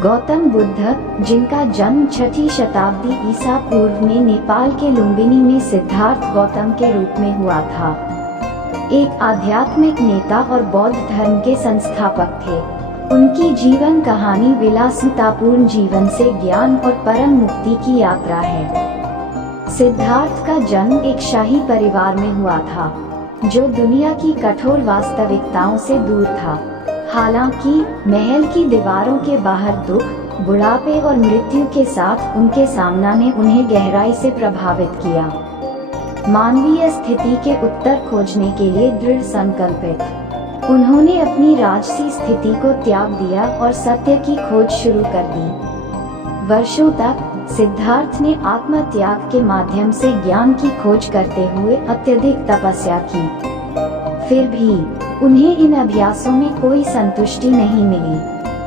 गौतम बुद्ध, जिनका जन्म 6ठी शताब्दी ईसा पूर्व में नेपाल के लुम्बिनी में सिद्धार्थ गौतम के रूप में हुआ था, एक आध्यात्मिक नेता और बौद्ध धर्म के संस्थापक थे। उनकी जीवन कहानी विलासितापूर्ण जीवन से ज्ञान और परम मुक्ति की यात्रा है। सिद्धार्थ का जन्म एक शाही परिवार में हुआ था, जो दुनिया की कठोर वास्तविकताओं से दूर था। हालांकि महल की दीवारों के बाहर दुख, बुढ़ापे और मृत्यु के साथ उनके सामना ने उन्हें गहराई से प्रभावित किया। मानवीय स्थिति के उत्तर खोजने के लिए दृढ़ संकल्पित, उन्होंने अपनी राजसी स्थिति को त्याग दिया और सत्य की खोज शुरू कर दी। वर्षों तक सिद्धार्थ ने आत्मत्याग के माध्यम से ज्ञान की खोज करते हुए अत्यधिक तपस्या की। फिर भी उन्हें इन अभ्यासों में कोई संतुष्टि नहीं मिली।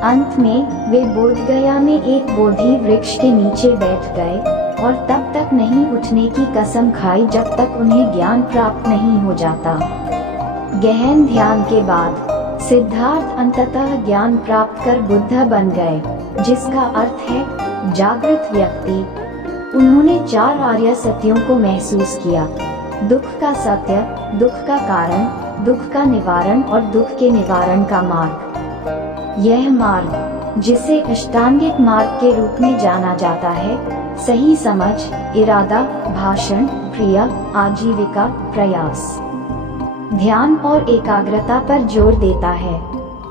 अंत में वे बोधगया में एक बोधि वृक्ष के नीचे बैठ गए और तब तक नहीं उठने की कसम खाई जब तक उन्हें ज्ञान प्राप्त नहीं हो जाता। गहन ध्यान के बाद सिद्धार्थ अंततः ज्ञान प्राप्त कर बुद्ध बन गए, जिसका अर्थ है जागृत व्यक्ति। उन्होंने 4 आर्य सत्यों को महसूस किया: दुख का सत्य, दुख का कारण, दुख का निवारण और दुख के निवारण का मार्ग। यह मार्ग, जिसे अष्टांगिक मार्ग के रूप में जाना जाता है, सही समझ, इरादा, भाषण, क्रिया, आजीविका, प्रयास, ध्यान और एकाग्रता पर जोर देता है।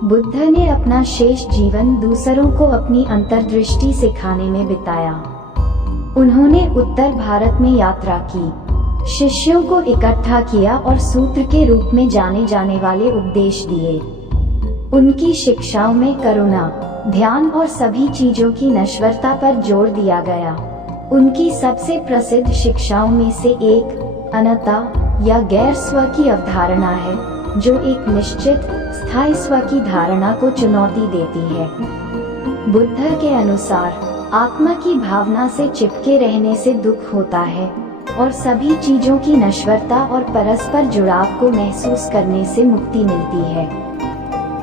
बुद्ध ने अपना शेष जीवन दूसरों को अपनी अंतर्दृष्टि सिखाने में बिताया। उन्होंने उत्तर भारत में यात्रा की, शिष्यों को इकट्ठा किया और सूत्र के रूप में जाने जाने वाले उपदेश दिए। उनकी शिक्षाओं में करुणा, ध्यान और सभी चीजों की नश्वरता पर जोर दिया गया। उनकी सबसे प्रसिद्ध शिक्षाओं में से एक अनंता या गैर स्व की अवधारणा है, जो एक निश्चित स्थायी स्व की धारणा को चुनौती देती है। बुद्ध के अनुसार आत्मा की भावना से चिपके रहने से दुख होता है और सभी चीजों की नश्वरता और परस्पर जुड़ाव को महसूस करने से मुक्ति मिलती है।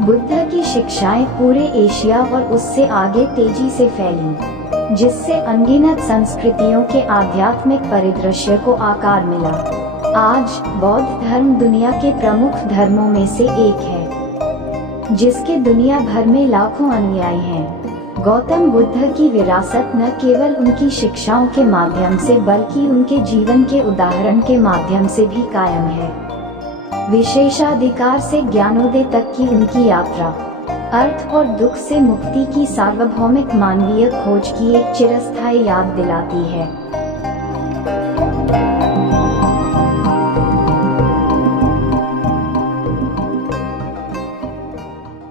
बुद्ध की शिक्षाएं पूरे एशिया और उससे आगे तेजी से फैलीं, जिससे अनगिनत संस्कृतियों के आध्यात्मिक परिदृश्य को आकार मिला। आज बौद्ध धर्म दुनिया के प्रमुख धर्मों में से एक है, जिसके दुनिया भर में लाखों अनुयायी हैं। गौतम बुद्ध की विरासत न केवल उनकी शिक्षाओं के माध्यम से बल्कि उनके जीवन के उदाहरण के माध्यम से भी कायम है। विशेषाधिकार से ज्ञानोदय तक की उनकी यात्रा, अर्थ और दुख से मुक्ति की सार्वभौमिक मानवीय खोज की एक चिरस्थायी याद दिलाती है।